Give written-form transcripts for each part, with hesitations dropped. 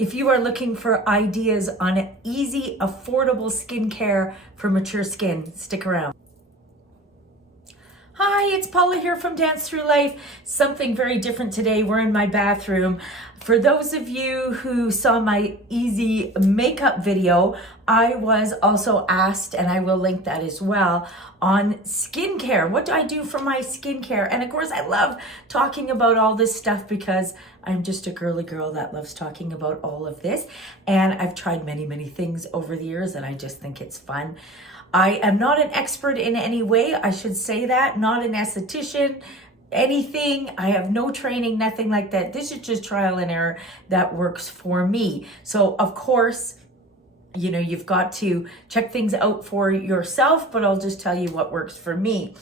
if you are looking for ideas on easy, affordable skincare for mature skin, stick around. Hi, it's Paula here from Dance Through Life. Something very different today. We're in my bathroom. For those of you who saw my easy makeup video, I was also asked, and I will link that as well, on skincare. What do I do for my skincare? And of course, I love talking about all this stuff because I'm just a girly girl that loves talking about all of this. And I've tried many, many things over the years, and I just think it's fun. I am not an expert in any way. I should say that, not an esthetician, anything. I have no training, nothing like that. This is just trial and error that works for me. So of course, you know, you've got to check things out for yourself, but I'll just tell you what works for me.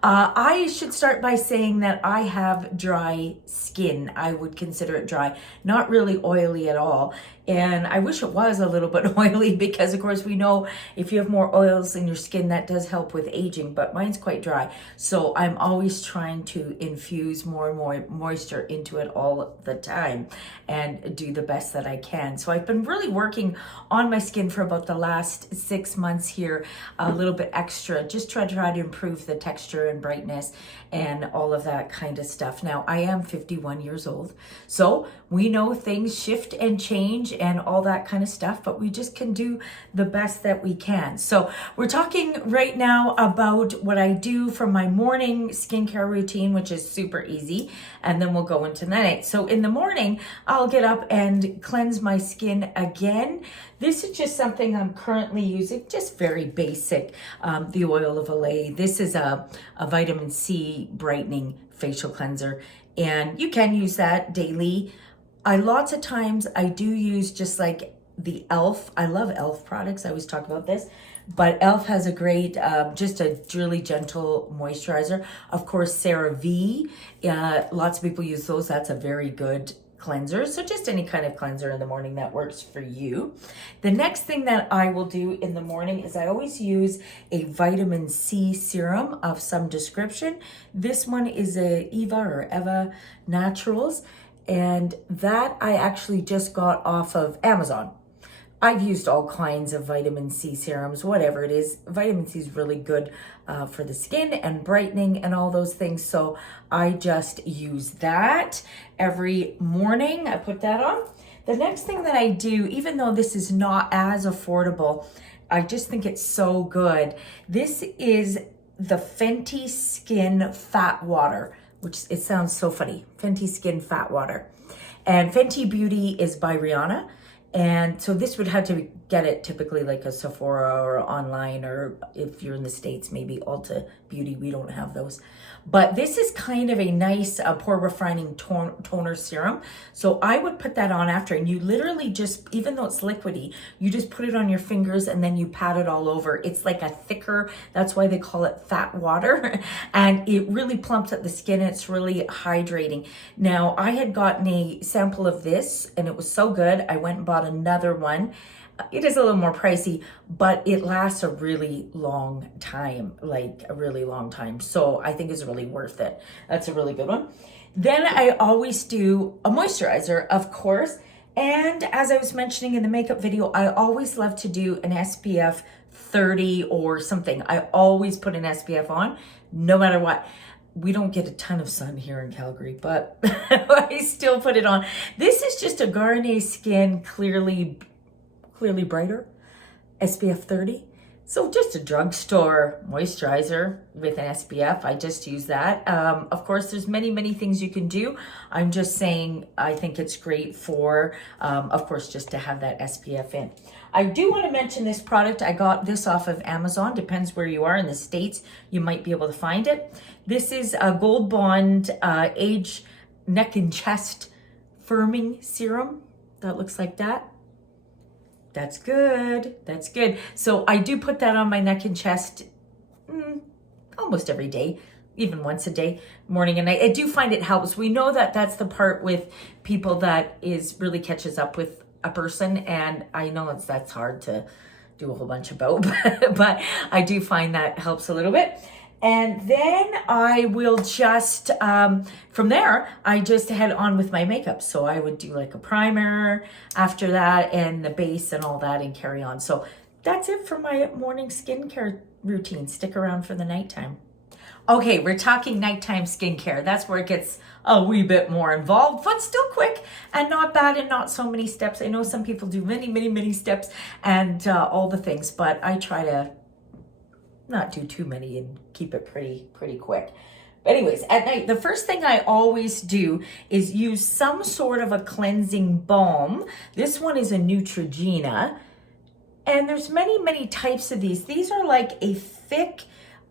I should start by saying that I have dry skin. I would consider it dry, not really oily at all. And I wish it was a little bit oily because of course we know if you have more oils in your skin, that does help with aging, but mine's quite dry. So I'm always trying to infuse more and more moisture into it all the time and do the best that I can. So I've been really working on my skin for about the last 6 months here, a little bit extra, just try to improve the texture and brightness and all of that kind of stuff. Now, I am 51 years old, so we know things shift and change and all that kind of stuff, but we just can do the best that we can. So we're talking right now about what I do for my morning skincare routine, which is super easy, and then we'll go into the night. So in the morning, I'll get up and cleanse my skin again. This is just something I'm currently using, just very basic, the oil of Olay. This is a vitamin C brightening facial cleanser, and you can use that daily. Lots of times I do use just like the e.l.f. I love e.l.f. products. I always talk about this, but e.l.f. has a great, just a really gentle moisturizer. Of course, CeraVe, lots of people use those. That's a very good cleanser. So just any kind of cleanser in the morning that works for you. The next thing that I will do in the morning is I always use a vitamin C serum of some description. This one is a Eva Naturals, and that I actually just got off of Amazon. I've used all kinds of vitamin C serums, whatever it is. Vitamin C is really good for the skin and brightening and all those things. So I just use that every morning. I put that on. The next thing that I do, even though this is not as affordable, I just think it's so good. This is the Fenty Skin Fat Water, which it sounds so funny. Fenty Skin Fat Water. And Fenty Beauty is by Rihanna. And so this would have to get it typically like a Sephora or online, or if you're in the States, maybe Ulta Beauty. We don't have those. But this is kind of a nice pore refining toner serum. So I would put that on after, and you literally just, even though it's liquidy, you just put it on your fingers and then you pat it all over. It's like a thicker, that's why they call it fat water. And it really plumps up the skin. It's really hydrating. Now, I had gotten a sample of this and it was so good. I went and bought another one. It is a little more pricey, but it lasts a really long time, like a really long time. So I think it's really worth it. That's a really good one. Then I always do a moisturizer, of course. And as I was mentioning in the makeup video, I always love to do an SPF 30 or something. I always put an SPF on, no matter what. We don't get a ton of sun here in Calgary, but I still put it on. This is just a Garnier Skin Clearly Brighter SPF 30. So just a drugstore moisturizer with an SPF. I just use that. Of course, there's many things you can do. I'm just saying I think it's great for, of course, just to have that SPF in. I do want to mention this product. I got this off of Amazon. Depends where you are in the States. You might be able to find it. This is a Gold Bond Age Neck and Chest Firming Serum. That looks like that. That's good. That's good. So I do put that on my neck and chest almost every day, even once a day, morning and night. I do find it helps. We know that that's the part with people that is really catches up with a person, and I know that's hard to do a whole bunch about, but I do find that helps a little bit. And then I will just, from there, I just head on with my makeup. So I would do like a primer after that and the base and all that and carry on. So that's it for my morning skincare routine. Stick around for the nighttime. Okay, we're talking nighttime skincare. That's where it gets a wee bit more involved, but still quick and not bad and not so many steps. I know some people do many steps and all the things, but I try to not do too many and keep it pretty quick. But anyways, at night, the first thing I always do is use some sort of a cleansing balm. This one is a Neutrogena, and there's many types of these. These are like a thick,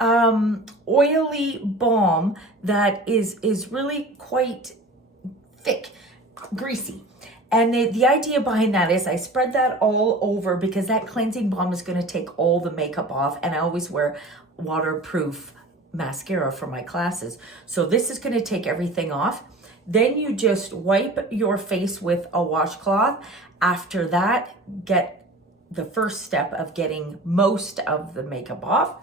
oily balm that is really quite thick, greasy. And the idea behind that is I spread that all over because that cleansing balm is going to take all the makeup off. And I always wear waterproof mascara for my classes. So this is going to take everything off. Then you just wipe your face with a washcloth. After that, get the first step of getting most of the makeup off.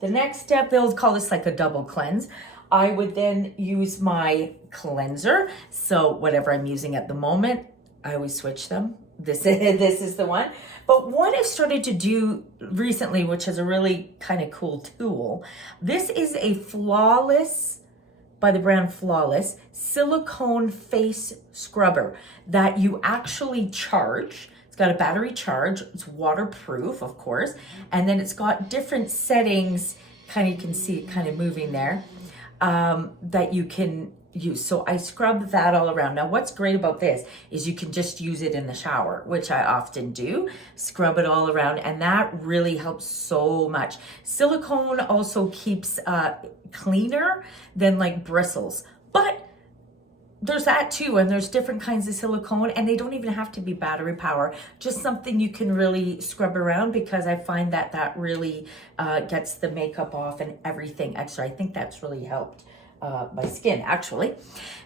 The next step, they'll call this like a double cleanse. I would then use my cleanser. So whatever I'm using at the moment, I always switch them. This is the one. But what I've started to do recently, which is a really kind of cool tool, this is a Flawless, by the brand Flawless, silicone face scrubber that you actually charge. It's got a battery charge. It's waterproof, of course. And then it's got different settings, kind of you can see it kind of moving there, that you can use. So I scrub that all around. Now what's great about this is you can just use it in the shower, which I often do, scrub it all around, and that really helps so much. Silicone also keeps cleaner than like bristles, but there's that too, and there's different kinds of silicone, and they don't even have to be battery power, just something you can really scrub around, because I find that that really gets the makeup off and everything extra. I think that's really helped my skin actually.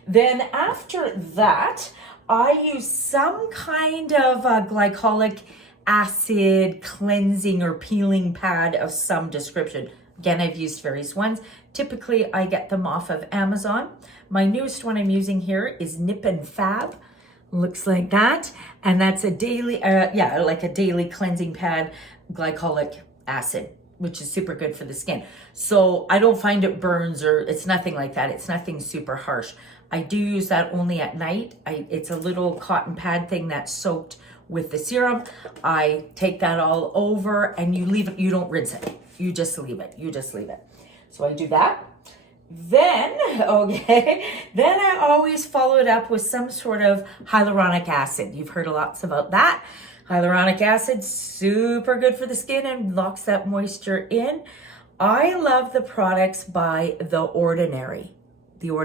Then after that, I use some kind of glycolic acid cleansing or peeling pad of some description. Again, I've used various ones. Typically, I get them off of Amazon. My newest one I'm using here is Nip and Fab. Looks like that. And that's a daily, like a daily cleansing pad, glycolic acid, which is super good for the skin. So I don't find it burns or it's nothing like that. It's nothing super harsh. I do use that only at night. It's a little cotton pad thing that's soaked with the serum. I take that all over and you leave it, you don't rinse it. You just leave it, So I do that. Then I always follow it up with some sort of hyaluronic acid. You've heard lots about that. Hyaluronic acid, super good for the skin and locks that moisture in. I love the products by The Ordinary. You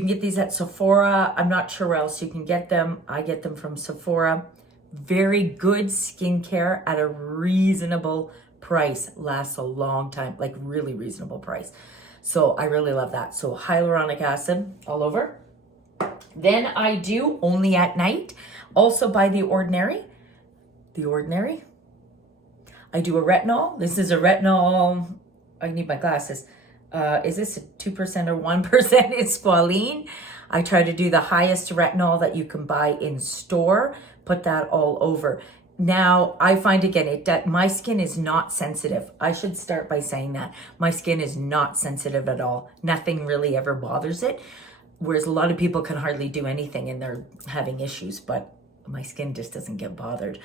can get these at Sephora. I'm not sure where else you can get them. I get them from Sephora. Very good skincare at a reasonable price. Lasts a long time, like really reasonable price. So I really love that. So hyaluronic acid all over. Then I do only at night, also by The Ordinary. I do a retinol. This is a retinol. I need my glasses. Is this a 2% or 1%? It's squalene. I try to do the highest retinol that you can buy in store. Put that all over. Now, I find again, my skin is not sensitive. I should start by saying that. My skin is not sensitive at all. Nothing really ever bothers it. Whereas a lot of people can hardly do anything and they're having issues, but my skin just doesn't get bothered.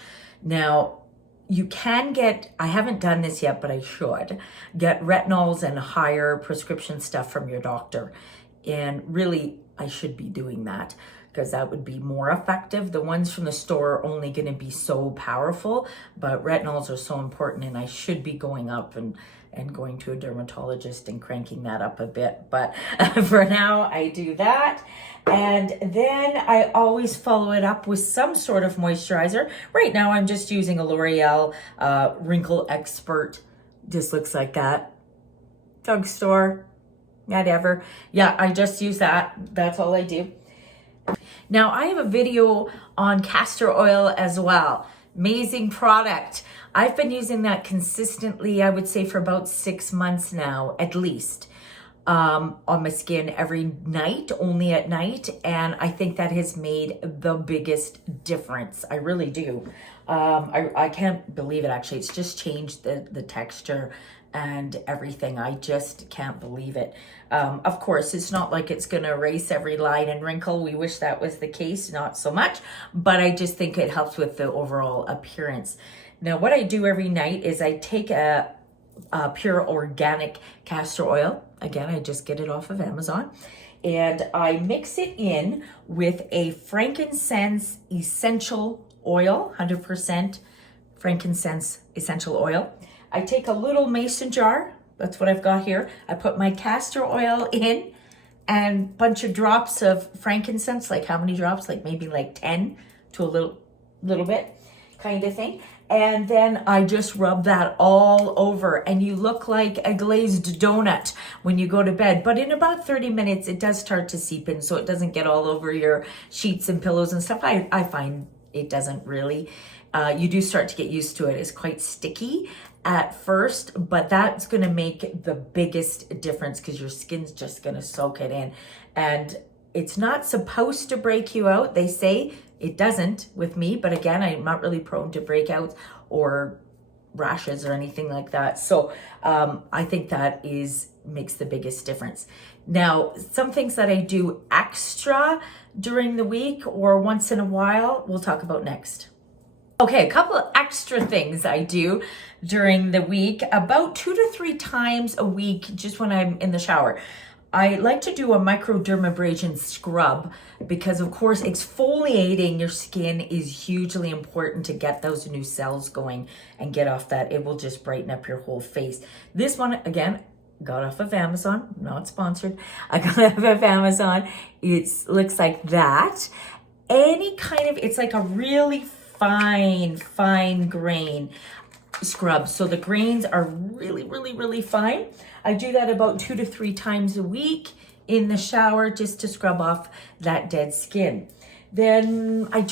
Now, you can get, I haven't done this yet, but I should, get retinols and higher prescription stuff from your doctor. And really, I should be doing that, because that would be more effective. The ones from the store are only going to be so powerful, but retinols are so important, and I should be going up and going to a dermatologist and cranking that up a bit. But for now, I do that. And then I always follow it up with some sort of moisturizer. Right now, I'm just using a L'Oreal Wrinkle Expert. Just looks like that. Drugstore, whatever. Yeah, I just use that. That's all I do. Now, I have a video on castor oil as well. Amazing product. I've been using that consistently, I would say for about 6 months now, at least, on my skin every night, only at night. And I think that has made the biggest difference. I really do. I can't believe it, actually. It's just changed the texture and everything. I just can't believe it. Of course, it's not like it's going to erase every line and wrinkle. We wish that was the case, not so much, but I just think it helps with the overall appearance. Now, what I do every night is I take a pure organic castor oil. Again, I just get it off of Amazon, and I mix it in with a frankincense essential oil, 100% frankincense essential oil. I take a little mason jar, that's what I've got here. I put my castor oil in and a bunch of drops of frankincense, like how many drops? Like maybe like 10 to a little bit kind of thing. And then I just rub that all over, and you look like a glazed donut when you go to bed. But in about 30 minutes, it does start to seep in, so it doesn't get all over your sheets and pillows and stuff. I find it doesn't really. You do start to get used to it. It's quite sticky at first, but that's going to make the biggest difference because your skin's just going to soak it in. And it's not supposed to break you out. They say it doesn't with me, but again, I'm not really prone to breakouts or rashes or anything like that. So I think that makes the biggest difference. Now, some things that I do extra during the week or once in a while, we'll talk about next. Okay, a couple of extra things I do during the week, about 2 to 3 times a week, just when I'm in the shower. I like to do a microdermabrasion scrub because, of course, exfoliating your skin is hugely important to get those new cells going and get off that. It will just brighten up your whole face. This one, again, got off of Amazon, not sponsored. I got off of Amazon. It looks like that. It's like a really fine grain scrub. So the grains are really, really, really fine. I do that about 2 to 3 times a week in the shower just to scrub off that dead skin. Then I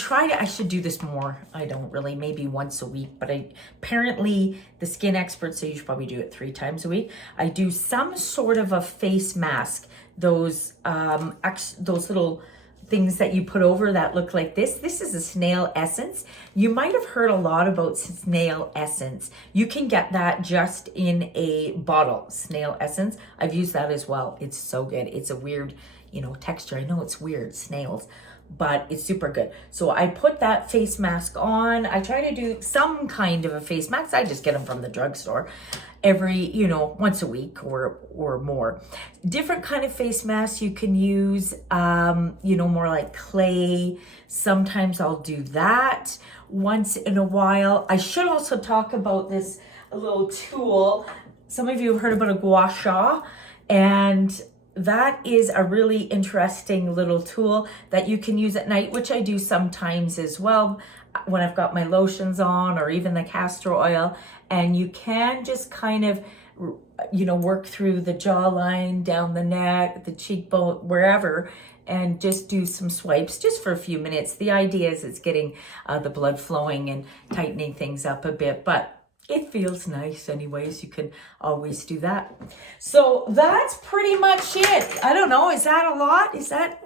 should do this more. I don't really, maybe once a week, but apparently the skin experts say you should probably do it 3 times a week. I do some sort of a face mask, those little things that you put over that look like this. This is a snail essence. You might have heard a lot about snail essence. You can get that just in a bottle, snail essence. I've used that as well. It's so good. It's a weird, texture. I know it's weird, snails, but it's super good. So I put that face mask on. I try to do some kind of a face mask. I just get them from the drugstore every, once a week or more. Different kind of face masks you can use, more like clay. Sometimes I'll do that once in a while. I should also talk about this little tool. Some of you have heard about a gua sha, and that is a really interesting little tool that you can use at night, which I do sometimes as well when I've got my lotions on or even the castor oil. And you can just kind of, work through the jawline, down the neck, the cheekbone, wherever, and just do some swipes just for a few minutes. The idea is it's getting the blood flowing and tightening things up a bit, but it feels nice anyways. You can always do that. So that's pretty much it. I don't know. Is that a lot?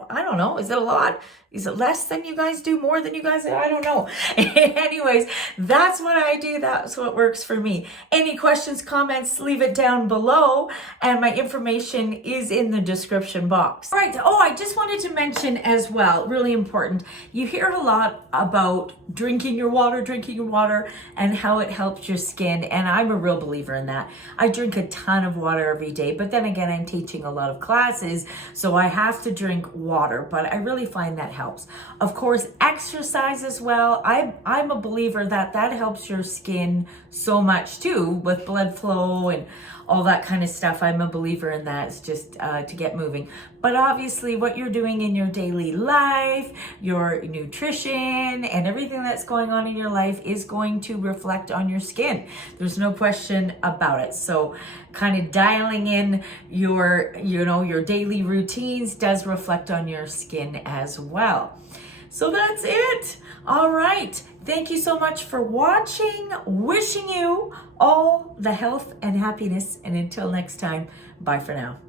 I don't know. Is it a lot? Is it less than you guys do? More than you guys do? I don't know. Anyways, that's what I do. That's what works for me. Any questions, comments, leave it down below. And my information is in the description box. All right. Oh, I just wanted to mention as well, really important. You hear a lot about drinking your water, and how it helps your skin. And I'm a real believer in that. I drink a ton of water every day, but then again, I'm teaching a lot of classes, so I have to drink water, but I really find that helps. Of course, exercise as well. I'm a believer that helps your skin so much too, with blood flow and all that kind of stuff. I'm a believer in that. It's just to get moving. But obviously what you're doing in your daily life, your nutrition and everything that's going on in your life is going to reflect on your skin. There's no question about it. So kind of dialing in your daily routines does reflect on your skin as well. So that's it. All right. Thank you so much for watching. Wishing you all the health and happiness. And until next time, bye for now.